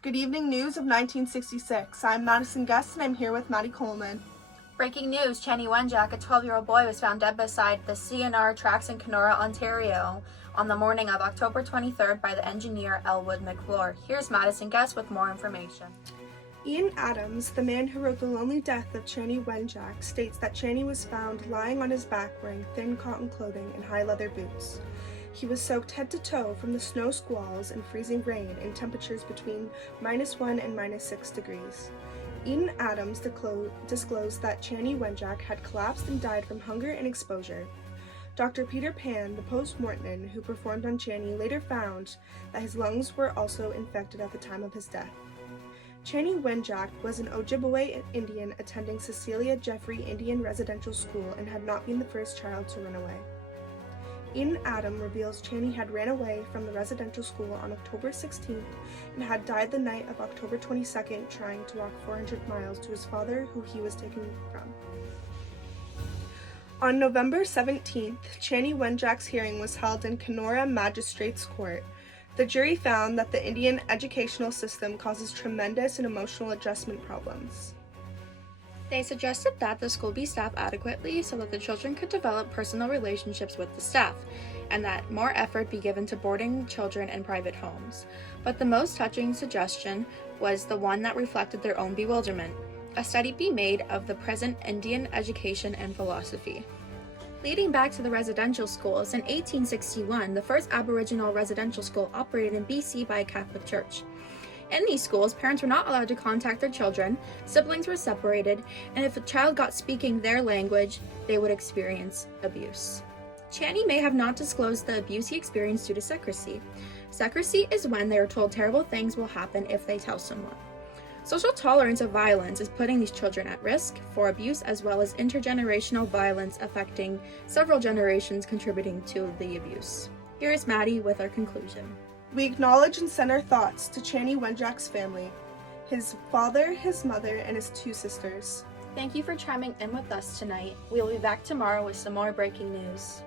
Good evening, news of 1966. I'm Madison Guest and I'm here with Maddie Coleman. Breaking news, Chanie Wenjack, a 12-year-old boy, was found dead beside the CNR tracks in Kenora, Ontario on the morning of October 23rd by the engineer Elwood McClure. Here's Madison Guest with more information. Ian Adams, the man who wrote The Lonely Death of Chanie Wenjack, states that Chanie was found lying on his back wearing thin cotton clothing and high leather boots. He was soaked head to toe from the snow squalls and freezing rain in temperatures between -1 and -6 degrees. Ian Adams disclosed that Chanie Wenjack had collapsed and died from hunger and exposure. Dr. Peter Pan, the post-mortem who performed on Chanie, later found that his lungs were also infected at the time of his death. Chanie Wenjack was an Ojibwe Indian attending Cecilia Jeffrey Indian Residential School and had not been the first child to run away. Ian Adams reveals Chanie had ran away from the residential school on October 16th and had died the night of October 22nd trying to walk 400 miles to his father, who he was taken from. On November 17th, Chanie Wenjack's hearing was held in Kenora Magistrates Court. The jury found that the Indian educational system causes tremendous and emotional adjustment problems. They suggested that the school be staffed adequately so that the children could develop personal relationships with the staff, and that more effort be given to boarding children in private homes. But the most touching suggestion was the one that reflected their own bewilderment: a study be made of the present Indian education and philosophy. Leading back to the residential schools, in 1861, the first Aboriginal residential school operated in BC by a Catholic church. In these schools, parents were not allowed to contact their children, siblings were separated, and if a child got speaking their language, they would experience abuse. Chanie may have not disclosed the abuse he experienced due to secrecy. Secrecy is when they are told terrible things will happen if they tell someone. Social tolerance of violence is putting these children at risk for abuse, as well as intergenerational violence affecting several generations contributing to the abuse. Here is Maddie with our conclusion. We acknowledge and send our thoughts to Chanie Wenjack's family, his father, his mother, and his 2 sisters. Thank you for chiming in with us tonight. We will be back tomorrow with some more breaking news.